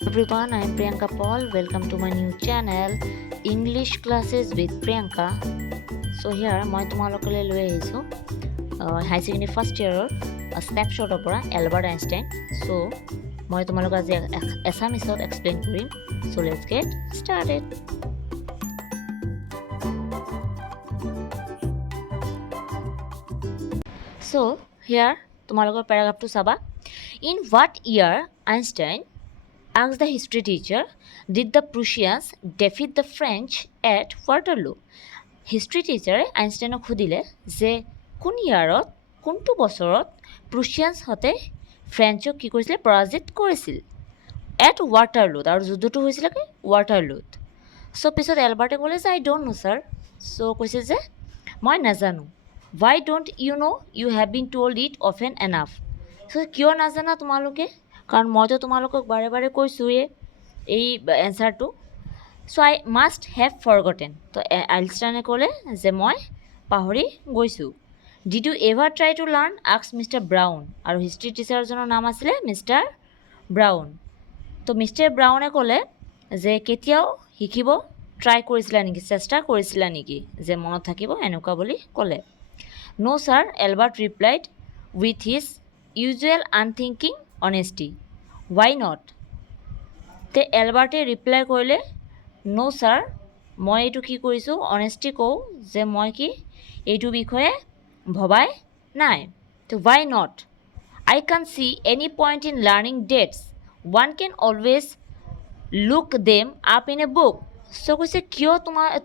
Everyone, I am Priyanka Paul. Welcome to my new channel, English Classes with Priyanka. So here, মই তোমালোকলৈ লৈ আহিছোঁ হাই secondary first ইয়েৰৰ স্নেপশ্বটৰ পৰা Albert Einstein. চ' মই তোমালোকক আজি এছামিছত এক্সপ্লেইন কৰিম। চ' লেটছ গেট ষ্টাৰ্টেড। চ' হিয়াৰ তোমালোকৰ পেৰাগ্ৰাফটো চাবা। In what year Einstein asked the history teacher, did the Prussians defeat the French at Waterloo? History teacher আইনষ্টাইনক সুধিলে যে কোন ইয়াৰত কোনটো বছৰত প্ৰুছিয়ানছ হতে ফ্ৰেঞ্চক কি কৰিছিলে পৰাজিত কৰিছিল এট ৱাটাৰলুত আৰু যুদ্ধটো হৈছিলে কি ৱাটাৰলুত। চ' পিছত এলবাৰ্টে ক'লে যে আই ডোণ্ট ন' ছাৰ। চ' কৈছে যে মই নাজানো। Why don't you know' you have been told it often enough. চ' কিয় নাজানা তোমালোকে? কাৰণ মইতো তোমালোকক বাৰে বাৰে কৈছোঁৱে এই এনচাৰটো। So' I must have forgotten. তো আইনষ্টাইনে ক'লে যে মই পাহৰি গৈছোঁ। Did you ever try to learn ask mister Brown. আৰু হিষ্ট্ৰী টিচাৰজনৰ নাম আছিলে মিষ্টাৰ ব্ৰাউন। তো মিষ্টাৰ ব্ৰাউনে ক'লে যে কেতিয়াও শিকিব ট্ৰাই কৰিছিলা নেকি, চেষ্টা কৰিছিলা নেকি যে মনত থাকিব এনেকুৱা বুলি ক'লে। No' sir, Albert replied with his usual unthinking honesty. Why not? তে এলবাৰ্টে ৰিপ্লাই কৰিলে ন' ছাৰ, মই এইটো কি কৰিছোঁ অনেষ্টি কওঁ যে মই কি এইটো বিষয়ে ভবাই নাই। তো Y not? I can see any point in learning dates, one can always look them up in a book. চ' কৈছে কিয়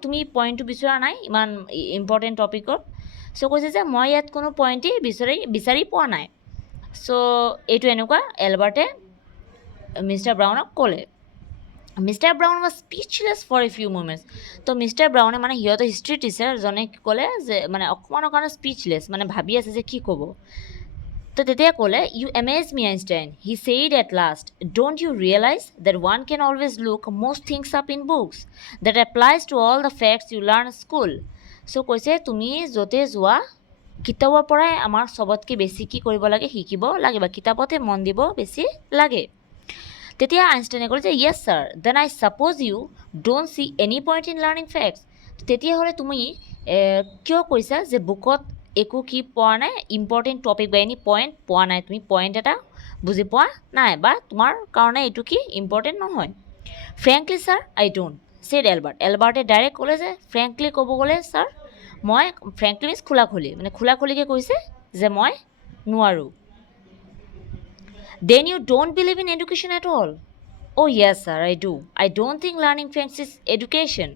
তুমি পইণ্টটো বিচৰা নাই ইমান ইম্পৰ্টেণ্ট টপিকত। চ' কৈছে যে মই ইয়াত কোনো পইণ্টেই বিচাৰি পোৱা নাই। চ' এইটো এনেকুৱা এলবাৰ্টে মিষ্টাৰ ব্ৰাউনক ক'লে। Mister Brown was speechless for a few moments. তো মিষ্টাৰ ব্ৰাউনে মানে সিহঁতৰ হিষ্ট্ৰী টিচাৰজনে ক'লে যে মানে অকণমানৰ কাৰণে স্পীচলেছ, মানে ভাবি আছে যে কি ক'ব। তো তেতিয়া ক'লে you amaze me Einstein, he said at last, don't you realize that one can always look most things up in books that applies to all the facts you learn school. চ' কৈছে তুমি য'তে যোৱা কিতাপৰ পৰাই আমাৰ চবতকৈ বেছি কি কৰিব লাগে শিকিব লাগে বা কিতাপতে মন দিব বেছি লাগে। তেতিয়া আইনষ্টাইনে ক'লে যে yes sir, then I suppose you don't see any point in learning facts. তেতিয়াহ'লে তুমি কিয় কৈছা যে বুকত একো কি পোৱা নাই, ইম্পৰ্টেণ্ট টপিক বা এনি পইণ্ট পোৱা নাই, তুমি পইণ্ট এটা বুজি পোৱা নাই বা তোমাৰ কাৰণে এইটো কি ইম্পৰ্টেণ্ট নহয়। Frankly sir I don't, said Albert. এলবাৰ্টে ডাইৰেক্ট ক'লে যে ফ্ৰেংকলি ক'ব গ'লে ছাৰ মই ফ্ৰেংকলি মিনছ খোলাখুলি, মানে খোলাখুলিকৈ কৈছে যে মই নোৱাৰোঁ। Then you don't believe in education at all? Oh yes sir, I do. I don't think learning facts is education.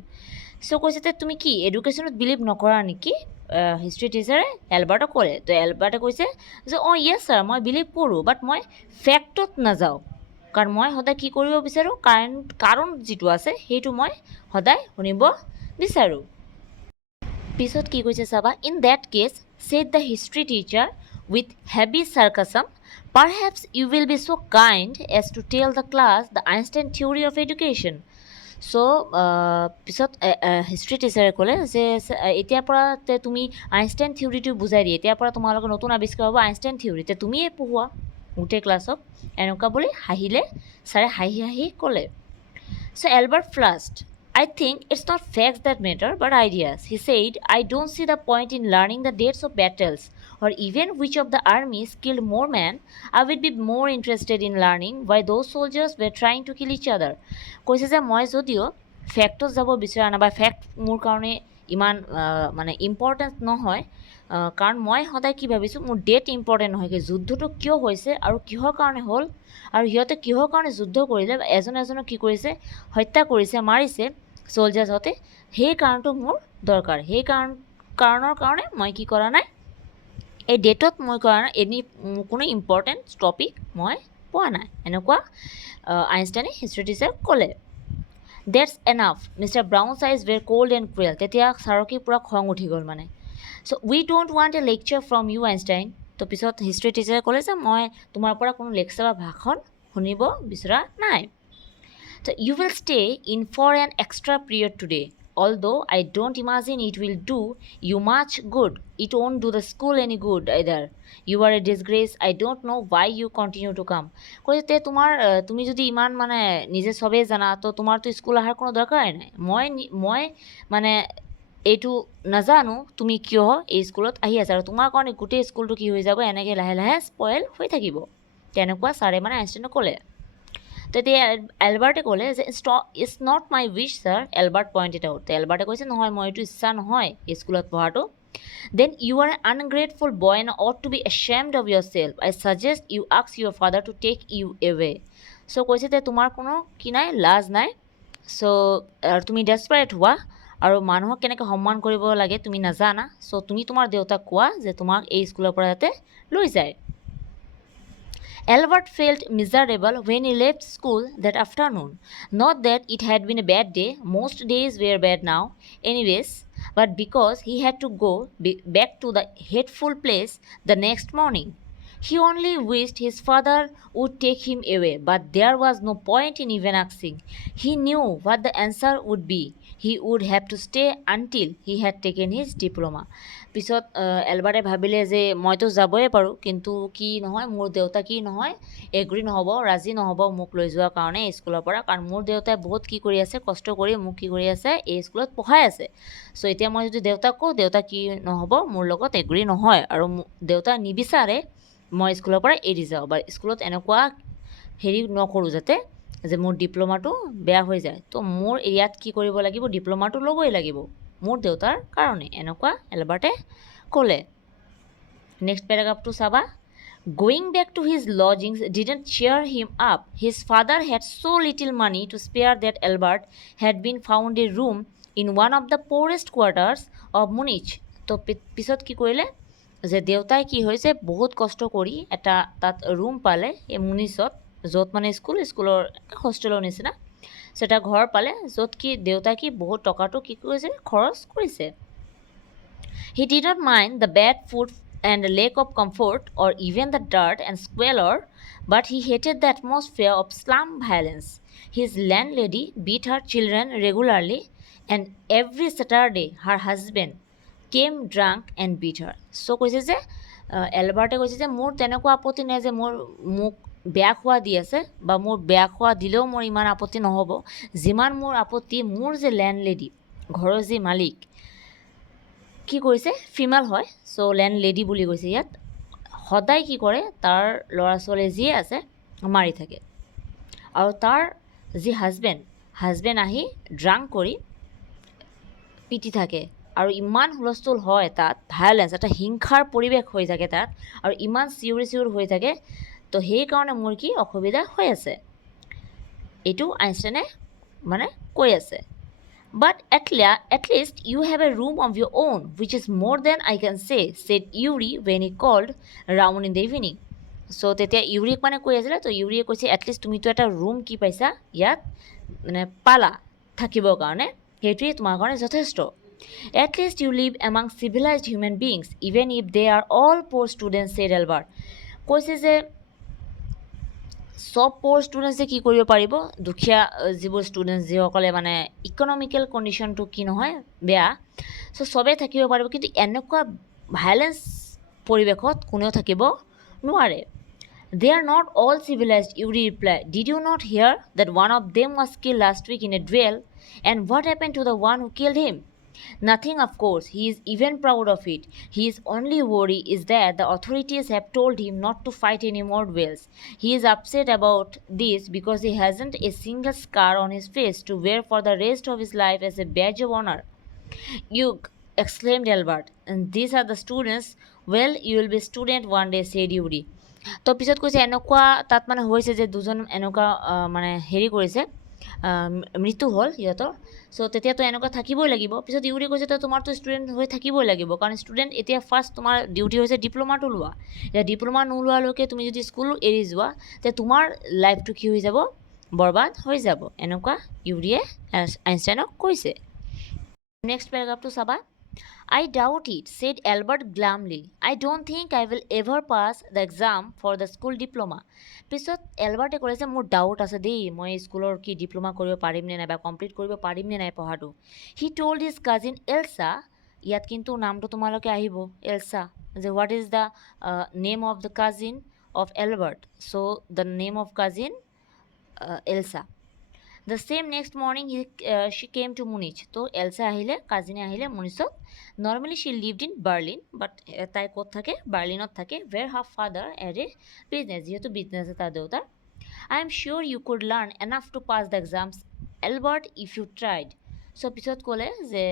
So কৈছে যে তুমি কি এডুকেশ্যনত বিলিভ নকৰা নেকি? হিষ্ট্ৰী টিচাৰে এলবাৰ্টক ক'লে। তো এলবাৰ্টে কৈছে যে অঁ য়েছ ছাৰ, মই বিলিভ কৰোঁ, বাট মই ফেক্টত নাযাওঁ। কাৰণ মই সদায় কি কৰিব বিচাৰোঁ, কাৰণ যিটো আছে সেইটো মই সদায় শুনিব বিচাৰোঁ। পিছত কি কৈছে চাবা। In that case said the history teacher with heavy sarcasm, perhaps you will be so kind as to tell the class the Einstein theory of education. চ' পিছত হিষ্ট্ৰী টিচাৰে ক'লে যে এতিয়াৰ পৰা তুমি আইনষ্টাইন থিয়ৰিটো বুজাই দিয়ে, এতিয়াৰ পৰা তোমালোকৰ নতুন আৱিষ্কাৰ হ'ব আইনষ্টাইন থিয়ৰি, তে তুমিয়ে পঢ়োৱা গোটেই ক্লাছক। এনেকুৱা বুলি হাঁহিলে ছাৰে, হাঁহি হাঁহি ক'লে। চ' Albert flushed. I think it's not facts that matter, but ideas. He said, I don't see the point in learning the dates of battles or even which of the armies killed more men. I would be more interested in learning why those soldiers were trying to kill each other. কৈছে যে মই যদিও ফেক্টত যাব বিচৰা নাই বা fact মোৰ কাৰণে ইমান মানে ইম্পৰ্টেণ্ট নহয়, কাৰণ মই সদায় কি ভাবিছোঁ মোৰ ডেট ইম্পৰ্টেণ্ট নহয়, কি যুদ্ধটো কিয় হৈছে আৰু কিহৰ কাৰণে হ'ল আৰু সিহঁতে কিহৰ কাৰণে যুদ্ধ কৰিলে, এজনক কি কৰিছে, হত্যা কৰিছে, মাৰিছে চলজাৰ্ছহঁতে, সেই কাৰণটো মোৰ দৰকাৰ। সেই কাৰণৰ কাৰণে মই কি কৰা নাই, এই ডেটত মই কৰা নাই, কোনো ইম্পৰ্টেণ্ট টপিক মই পোৱা নাই। এনেকুৱা আইনষ্টাইনে হিষ্ট্ৰী টিচাৰক ক'লে। That's enough, mister Braun's eyes were cold and cruel. তেতিয়া ছাৰকী পূৰা খং উঠি গ'ল মানে। So' we don't want a lecture from you Einstein. তো পিছত হিষ্ট্ৰী টিচাৰে ক'লে যে মই তোমাৰ পৰা কোনো লেকচাৰ বা ভাষণ শুনিব বিচৰা নাই। So you will stay in for an extra period today. although I don't imagine it will do you much good. It won't do the school any good either. You are a disgrace. I don't know why you continue to come. কৈছে তে তোমাৰ তুমি যদি ইমান মানে নিজে চবেই জানা তো তোমাৰতো স্কুল অহাৰ কোনো দৰকাৰেই নাই। মই মানে এইটো নাজানো তুমি কিয় এই স্কুলত আহি আছা, আৰু তোমাৰ কাৰণে গোটেই স্কুলটো কি হৈ যাব, এনেকৈ লাহে লাহে স্পইল হৈ থাকিব। তেনেকুৱা ছাৰে মানে আইনষ্টাইনক ক'লে। তেতিয়া এলবাৰ্টে ক'লে যে it's not my wish sir, Albert pointed out. এলবাৰ্টে কৈছে নহয়, মোৰ এইটো ইচ্ছা নহয় স্কুলত পঢ়াটো। Then you are an ungrateful boy and ought to be ashamed of yourself. I suggest you ask your father to take you away. So' কৈছে যে তোমাৰ কোনো কি নাই, লাজ নাই। চ' তুমি ডেছপাৰেট হোৱা, আৰু মানুহক কেনেকৈ সন্মান কৰিব লাগে তুমি নাজানা। চ' তুমি তোমাৰ দেউতাক কোৱা যে তোমাক এই স্কুলৰ পৰা যাতে লৈ যায়। Albert felt miserable when he left school that afternoon. Not that it had been a bad day, most days were bad now, anyways, but because he had to go back to the hateful place the next morning. He only wished his father would take him away, but there was no point in even asking. He knew what the answer would be. He would have to stay until he had taken his diploma. পিছত এলবাৰ্টে ভাবিলে যে মইতো যাবই পাৰোঁ, কিন্তু কি নহয়, মোৰ দেউতা কি নহয় এগ্ৰী নহ'ব, ৰাজি নহ'ব মোক লৈ যোৱাৰ কাৰণে স্কুলৰ পৰা, কাৰণ মোৰ দেউতাই বহুত কি কৰি আছে, কষ্ট কৰি মোক কি কৰি আছে, এই স্কুলত পঢ়াই আছে। চ' এতিয়া মই যদি দেউতাক কওঁ, দেউতা কি নহ'ব, মোৰ লগত এগ্ৰী নহয়, আৰু দেউতা নিবিচাৰে মই স্কুলৰ পৰা এৰি যাওঁ, বা স্কুলত এনেকুৱা হেৰি নকৰোঁ যাতে যে মোৰ ডিপ্ল'মাটো বেয়া হৈ যায়। তো মোৰ ইয়াত কি কৰিব লাগিব, ডিপ্ল'মাটো ল'বই লাগিব মোৰ দেউতাৰ কাৰণে, এনেকুৱা এলবাৰ্টে ক'লে। নেক্সট পেৰাগ্ৰাফটো চাবা। Going back to his lodgings didn't cheer him up. His father had so little money to spare that Albert had been found a room in one of the poorest quarters of Munich. তো পিছত কি কৰিলে যে দেউতাই কি হৈছে, বহুত কষ্ট কৰি এটা তাত ৰুম পালে এই মুনিচত, য'ত মানে স্কুলৰ হোষ্টেলৰ নিচিনা সেটা ঘৰ পালে, য'ত কি দেউতাই কি বহুত টকাটো কি কৰিছে, খৰচ কৰিছে। He did not mind the bad food and the lack of comfort or even the dirt and squalor, but he hated the atmosphere of slum violence. His landlady beat her children regularly, and every Saturday her husband came drunk and beat her. So কৈছে যে এলবাৰ্টে কৈছে যে মোৰ তেনেকুৱা আপত্তি নাই যে মোক বেয়া খোৱা দি আছে, বা মোৰ বেয়া খোৱা দিলেও মোৰ ইমান আপত্তি নহ'ব, যিমান মোৰ আপত্তি মোৰ যে লেণ্ডলেডি, ঘৰৰ যি মালিক কি কৰিছে, ফিমেল হয়, চ' লেণ্ডলেডি বুলি কৈছে ইয়াত, সদায় কি কৰে, তাৰ ল'ৰা ছোৱালী যিয়ে আছে মাৰি থাকে, আৰু তাৰ যি হাজবেণ্ড আহি ড্ৰাংক কৰি পিটি থাকে, আৰু ইমান হুলস্থুল হয় তাত, ভায়লেঞ্চ, এটা হিংসাৰ পৰিৱেশ হৈ থাকে তাত, আৰু ইমান চিঞৰি হৈ থাকে। তো সেইকাৰণে মোৰ কি অসুবিধা হৈ আছে, এইটো আইনষ্টাইনে মানে কৈ আছে। But at least you have a room of your own, which is more than I can say, said Yuri when he called round in the evening. So তেতিয়া ইউৰিক মানে কৈ আছিলে, তো ইউৰিয়ে কৈছে এটলিষ্ট তুমিতো এটা ৰুম কি পাইছা ইয়াত মানে পালা থাকিবৰ কাৰণে, সেইটোৱে তোমাৰ কাৰণে যথেষ্ট। At least you live among civilized human beings, even if they are all poor students, said Albert. কৈছে যে সব প'ৰ ষ্টুডেণ্টছে কি কৰিব পাৰিব, দুখীয়া যিবোৰ ষ্টুডেণ্টছ যিসকলে মানে ইকনমিকেল কণ্ডিশ্যনটো কি নহয় বেয়া, চ' চবেই থাকিব পাৰিব, কিন্তু এনেকুৱা ভায়লেঞ্চ পৰিৱেশত কোনেও থাকিব নোৱাৰে। They are not all civilized, Yuri replied. Did you not hear that one of them was killed last week in a duel? And what happened to the one who killed him? Nothing, of course. He is even proud of it. His only worry is that the authorities have told him not to fight any more duels. He is upset about this because he hasn't a single scar on his face to wear for the rest of his life as a badge of honor. You, exclaimed Albert. And these are the students. Well, you will be a student one day, said Yuri. তো পিছত কৈছে এনেকুৱা তাত মানে হৈছে যে দুজন এনেকুৱা মানে হেৰি কৰিছে, মৃত্যু হ'ল সিহঁতৰ, চ' তেতিয়াতো এনেকুৱা থাকিবই লাগিব। পিছত ইউৰি কৈছে তো তোমাৰতো ষ্টুডেণ্ট হৈ থাকিবই লাগিব, কাৰণ ষ্টুডেণ্ট এতিয়া ফাৰ্ষ্ট তোমাৰ ডিউটি হৈছে ডিপ্ল'মাটো লোৱা, এতিয়া ডিপ্ল'মা নোলোৱালৈকে তুমি যদি স্কুল এৰি যোৱা তে তোমাৰ লাইফটো কি হৈ যাব, বৰবাদ হৈ যাব, এনেকুৱা ইউৰিয়ে আইনষ্টাইনক কৈছে। নেক্সট পেৰাগ্ৰাফটো চাবা। I doubt it, said Albert glumly. I don't think I will ever pass the exam for the school diploma. পিছত এলবাৰ্টে ক'লে যে মোৰ ডাউট আছে দেই মই স্কুলৰ কি ডিপ্ল'মা কৰিব পাৰিম নে নাই বা কমপ্লিট কৰিব পাৰিম নে নাই পঢ়াটো he told his cousin Elsa ইয়াত কিন্তু নামটো তোমালোকে আহিব এলছা যে what is the name of the cousin of Albert so' the name of cousin Elsa the same next morning she came to Munich তো এলছা আহিলে কাজিনে আহিলে মুনিচত normally she lived in Berlin but তাই ক'ত থাকে বাৰ্লিনত থাকে where her father had a business যিহেতু বিজনেছ তাৰ দেউতাৰ I am sure U could learn enough to pass the exams Albert if you tried so' পিছত ক'লে যে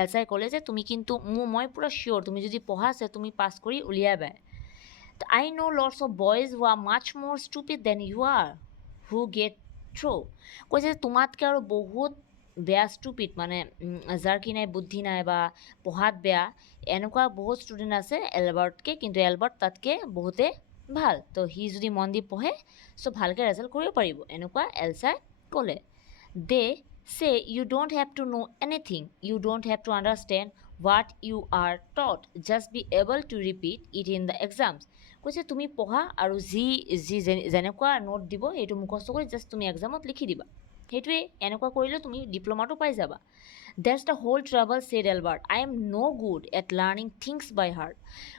এলছাই ক'লে যে তুমি কিন্তু মই পূৰা চিয়'ৰ তুমি যদি পঢ়া আছে তুমি পাছ কৰি উলিয়াবা I know lots of boys who are much more stupid than you are who get through কৈছে তোমাতকৈ আৰু বহুত বেয়া ষ্টুপিড মানে যাৰ কি নাই বুদ্ধি নাই বা পঢ়াত বেয়া এনেকুৱা বহুত ষ্টুডেণ্ট আছে এলবাৰ্টতকৈ কিন্তু এলবাৰ্ট তাতকৈ বহুতে ভাল তো সি যদি মন দি পঢ়ে চ' ভালকৈ ৰেজাল্ট কৰিব পাৰিব এনেকুৱা এলছাই ক'লে দে say you don't have to know anything you don't have to understand what you are taught just be able to repeat it in the exams কৈছে তুমি পঢ়া আৰু যি যি যেনেকুৱা নোট দিব সেইটো মুখস্থ কৰি জাষ্ট তুমি এক্সামত লিখি দিবা সেইটোৱে এনেকুৱা কৰিলে তুমি ডিপ্ল'মাটো পাই যাবা that's the whole trouble said Albert I am no' good at learning things by heart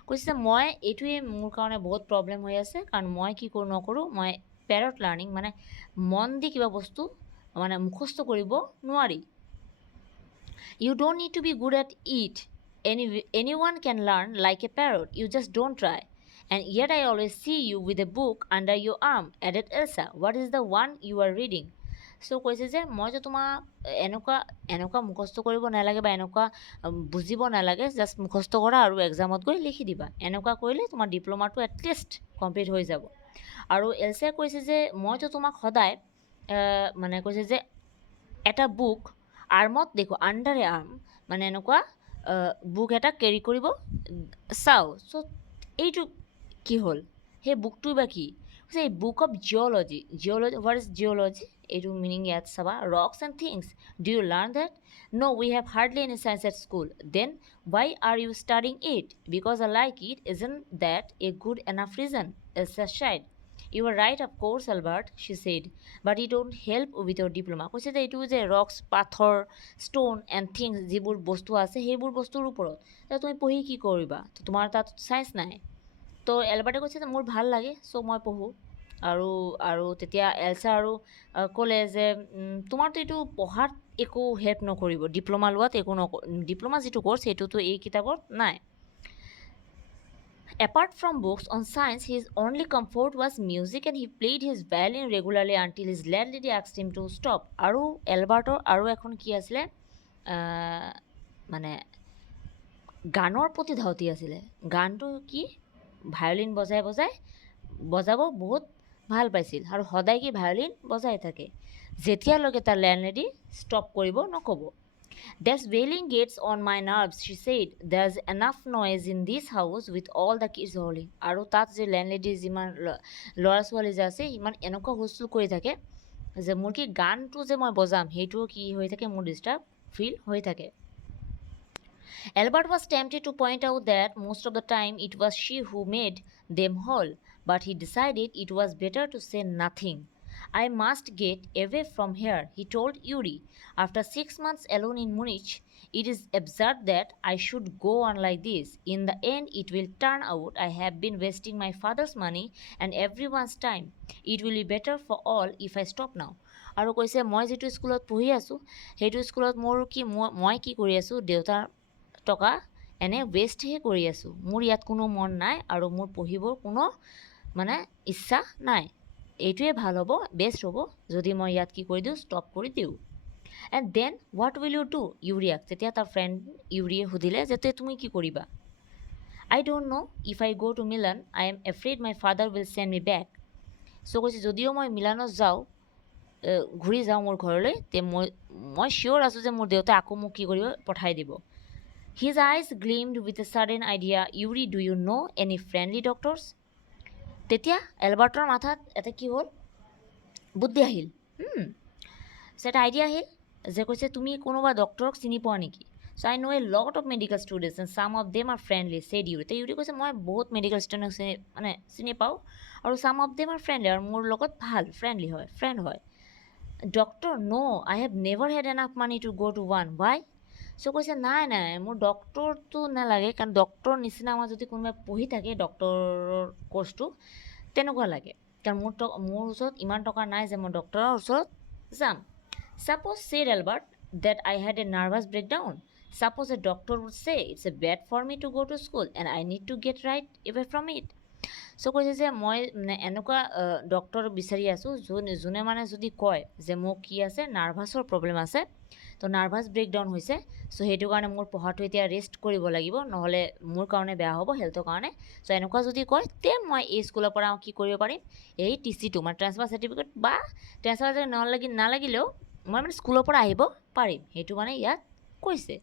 কৈছে মই এইটোৱে মোৰ কাৰণে বহুত প্ৰব্লেম হৈ আছে কাৰণ মই কি কৰোঁ নকৰোঁ মই পেৰট লাৰ্ণিং মানে মন দি কিবা বস্তু মানে মুখস্থ কৰিব নোৱাৰি You don't need to be good at it. Anyone can learn like a parrot. You just don't try. And yet I always see you with a book under your arm, added Elsa. What is the one you are reading? চ' কৈছে যে মই যে তোমাক এনেকুৱা মুখস্থ কৰিব নালাগে বা এনেকুৱা বুজিব নালাগে জাষ্ট মুখস্থ কৰা আৰু এক্সামত গৈ লিখি দিবা এনেকুৱা কৰিলে তোমাৰ ডিপ্ল'মাটো এটলিষ্ট কমপ্লিট হৈ যাব আৰু এলচাই কৈছে যে মইতো তোমাক সদায় মানে কৈছে যে এটা বুক আৰ্মত দেখোঁ আণ্ডাৰ এ আৰ্ম মানে এনেকুৱা বুক এটা কেৰি কৰিব চাওঁ চ' এইটো কি হ'ল সেই বুকটো বা কি এই book of geology what is geology এইটো মিনিং ইয়াত চাবা rocks and things do you learn that no' we have hardly any science at school then why are you studying it because I like it isn't that a good enough reason is a child You are right, of course, Albert, she said, but it don't help with your diploma. কৈছে যে এইটো যে ৰক্স পাথৰ stone and things যিবোৰ বস্তু আছে সেইবোৰ বস্তুৰ ওপৰত তুমি পঢ়ি কি কৰিবা তো তোমাৰ তাত চায়েন্স নাই তো এলবাৰ্টে কৈছে যে মোৰ ভাল লাগে চ' মই পঢ়োঁ আৰু তেতিয়া এলছা আৰু ক'লে যে তোমাৰতো এইটো পঢ়াত একো হেল্প নকৰিব ডিপ্ল'মা লোৱাত একো ডিপ্ল'মা যিটো ক'ৰ্ছ সেইটোতো এই কিতাপত নাই Apart from books on science, his only comfort was music and he played his violin regularly until his landlady asked him to stop. আৰু এলবাৰ্টৰ আৰু এখন কি আছিলে মানে গানৰ প্ৰতি ধাউতি আছিলে গানটো কি ভায়লিন বজাব বহুত ভাল পাইছিল আৰু সদায় কি ভায়লিন বজাই থাকে যেতিয়ালৈকে তাৰ লেণ্ডলেডি ষ্টপ কৰিব নক'ব That wailing gets on my nerves, she said. There's enough noise in this house with all the kids howling. আৰু তাত যে লেণ্ডলেডি যিমান ল'ৰা ছোৱালী যে আছে ইমান এনেকুৱা হুলস্থুল কৰি থাকে যে মোৰ কি গানটো যে মই বজাম সেইটো কি হৈ থাকে মোৰ ডিষ্টাৰ্ব ফিল হৈ থাকে Albert was tempted to point out that most of the time it was she who made them howl, but he decided it was better to say nothing. I must get away from here, he told Yuri. After 6 months alone in Munich, it is absurd that I should go on like this. In the end, it will turn out I have been wasting my father's money and everyone's time. It will be better for all if I stop now. আৰু কৈছে মই যিটো স্কুলত পঢ়ি আছোঁ সেইটো স্কুলত মোৰ কি মই কি কৰি আছোঁ দেউতাৰ টকা এনে ৱেষ্টহে কৰি আছোঁ মোৰ ইয়াত কোনো মন নাই আৰু মোৰ পঢ়িবৰ কোনো মানে ইচ্ছা নাই এইটোৱে ভাল হ'ব বেষ্ট হ'ব যদি মই ইয়াত কি কৰি দিওঁ ষ্টপ কৰি দিওঁ and then what will you do ইউৰিয়াক তেতিয়া তাৰ ফ্ৰেণ্ড ইউৰিয়ে সুধিলে যে তুমি কি কৰিবা আই don't no' if I go' to Milan I am afraid my father will send me back so' কৈছে যদিও মই মিলানত যাওঁ ঘূৰি যাওঁ মোৰ ঘৰলৈ তে মই চিয়'ৰ আছোঁ যে মোৰ দেউতাই আকৌ মোক কি কৰিব পঠাই দিব His eyes gleamed with a sudden idea. Yuri, do you know any friendly doctors? তেতিয়া এলবাৰ্টৰ মাথাত এটা কি হ'ল বুদ্ধি আহিল এটা আইডিয়া আহিল যে কৈছে তুমি কোনোবা ডক্টৰক চিনি পোৱা নেকি So I know a lot of medical students and some of them are friendly, said Yuri. তো ইউৰি কৈছে মই বহুত মেডিকেল ষ্টুডেণ্টক চিনি পাওঁ আৰু some of them are friendly আৰু মোৰ লগত ভাল ফ্ৰেণ্ডলি হয় ফ্ৰেণ্ড হয় doctor no I have never had enough money to go' to one why so' কৈছে নাই নাই মোৰ ডক্টৰটো নালাগে কাৰণ ডক্টৰ নিচিনা আমাৰ যদি কোনোবাই পঢ়ি থাকে ডক্টৰৰ কোৰ্চটো তেনেকুৱা লাগে কাৰণ মোৰ ওচৰত ইমান টকা নাই যে মই ডক্টৰৰ ওচৰত যাম Suppose, said Albert, that I had a nervous breakdown. Suppose a doctor would say it's a bad for me to go to school and I need to get right away from it. চ' কৈছে যে মই এনেকুৱা doctor বিচাৰি আছোঁ যোনে মানে যদি কয় যে মোক কি আছে নাৰ্ভাছৰ প্ৰব্লেম আছে তো নাৰ্ভাছ ব্ৰেকডাউন হৈছে চ' সেইটো কাৰণে মোৰ পঢ়াটো এতিয়া ৰেষ্ট কৰিব লাগিব নহ'লে মোৰ কাৰণে বেয়া হ'ব হেল্থৰ কাৰণে চ' এনেকুৱা যদি কয় তে মই এই স্কুলৰ পৰা কি কৰিব পাৰিম এই TC2 মানে ট্ৰান্সফাৰ চাৰ্টিফিকেট বা ট্ৰান্সফাৰ চাৰ্টিফিকেট নালাগিলেও মই মানে স্কুলৰ পৰা আহিব পাৰিম সেইটো মানে ইয়াত কৈছে